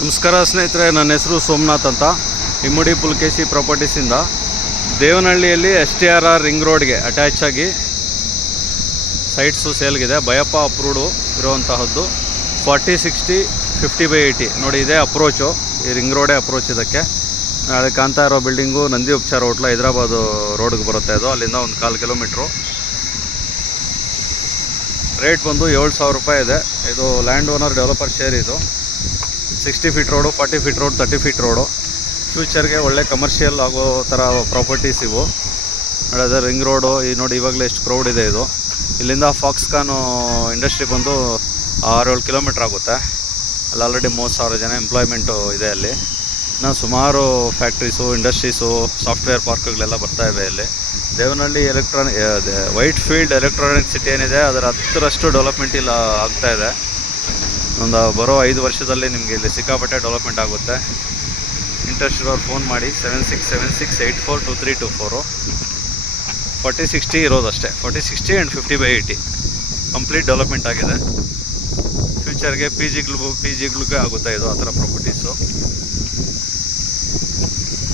ನಮಸ್ಕಾರ ಸ್ನೇಹಿತರೆ, ನನ್ನ ಹೆಸರು ಸೋಮನಾಥ್ ಅಂತ. ಇಮ್ಮಡಿ ಪುಲಕೇಶಿ ಪ್ರಾಪರ್ಟೀಸಿಂದ ದೇವನಹಳ್ಳಿಯಲ್ಲಿ STRR ರಿಂಗ್ ರೋಡ್ಗೆ ಅಟ್ಯಾಚ್ ಆಗಿ ಸೈಟ್ಸು ಸೇಲ್ಗಿದೆ. ಬಯಪ್ಪ ಅಪ್ರೂವ್ಡು ಇರುವಂತಹದ್ದು 40-60 50/80 ನೋಡಿ. ಇದೇ ಅಪ್ರೋಚು, ಈ ರಿಂಗ್ ರೋಡೇ ಅಪ್ರೋಚ್. ಇದಕ್ಕೆ ನಾಳೆ ಕಾಣ್ತಾ ಇರೋ ಬಿಲ್ಡಿಂಗು ನಂದಿ ಉಪಚಾರ ಹೋಟ್ಲ, ಹೈದರಾಬಾದು ರೋಡ್ಗೆ ಬರುತ್ತೆ. ಅದು ಅಲ್ಲಿಂದ ಒಂದು 1/4 ಕಿಲೋಮೀಟ್ರು. ರೇಟ್ ಬಂದು 7,000 ರೂಪಾಯಿ ಇದೆ. ಇದು ಲ್ಯಾಂಡ್ ಓನರ್ ಡೆವಲಪರ್ ಶೇರ್. ಇದು 60 feet road, 40 feet road, 30 feet road. ಫ್ಯೂಚರ್ಗೆ ಒಳ್ಳೆ ಕಮರ್ಷಿಯಲ್ ಆಗೋ ಥರ ಪ್ರಾಪರ್ಟೀಸ್ ಇವು. ನೋಡಿದ್ರೆ ರಿಂಗ್ ರೋಡು ಈ ನೋಡಿ, ಇವಾಗಲೇ ಎಷ್ಟು ಕ್ರೌಡ್ ಇದೆ. ಇದು ಇಲ್ಲಿಂದ ಫಾಕ್ಸ್ಕಾನು ಇಂಡಸ್ಟ್ರಿ ಬಂದು 6-7 ಕಿಲೋಮೀಟ್ರ್ ಆಗುತ್ತೆ. ಅಲ್ಲಿ ಆಲ್ರೆಡಿ 30,000 ಜನ ಎಂಪ್ಲಾಯ್ಮೆಂಟು ಇದೆ. ಅಲ್ಲಿ ಇನ್ನು ಸುಮಾರು ಫ್ಯಾಕ್ಟ್ರೀಸು, ಇಂಡಸ್ಟ್ರೀಸು, ಸಾಫ್ಟ್ವೇರ್ ಪಾರ್ಕ್ಗಳೆಲ್ಲ ಬರ್ತಾಯಿವೆ. ಇಲ್ಲಿ Devanahalli white field electronic city ಏನಿದೆ, ಅದರ 10ರಷ್ಟು ಡೆವಲಪ್ಮೆಂಟ್ ಇಲ್ಲ ಆಗ್ತಾಯಿದೆ. ಒಂದು ಬರೋ 5 ವರ್ಷದಲ್ಲಿ ನಿಮಗೆ ಇಲ್ಲಿ ಸಿಕ್ಕಾಪಟ್ಟೆ ಡೆವಲಪ್ಮೆಂಟ್ ಆಗುತ್ತೆ. ಇಂಟ್ರೆಸ್ಟ್ ಇರೋರು ಫೋನ್ ಮಾಡಿ 7676842324. 40-60 ಇರೋದಷ್ಟೇ. 40-60 ಆ್ಯಂಡ್ 50/80 ಕಂಪ್ಲೀಟ್ ಡೆವಲಪ್ಮೆಂಟ್ ಆಗಿದೆ. ಫ್ಯೂಚರ್ಗೆ ಪಿ ಜಿಗಳಿಗೆ ಆಗುತ್ತೆ ಇದು, ಆ ಥರ ಪ್ರಾಪರ್ಟೀಸು.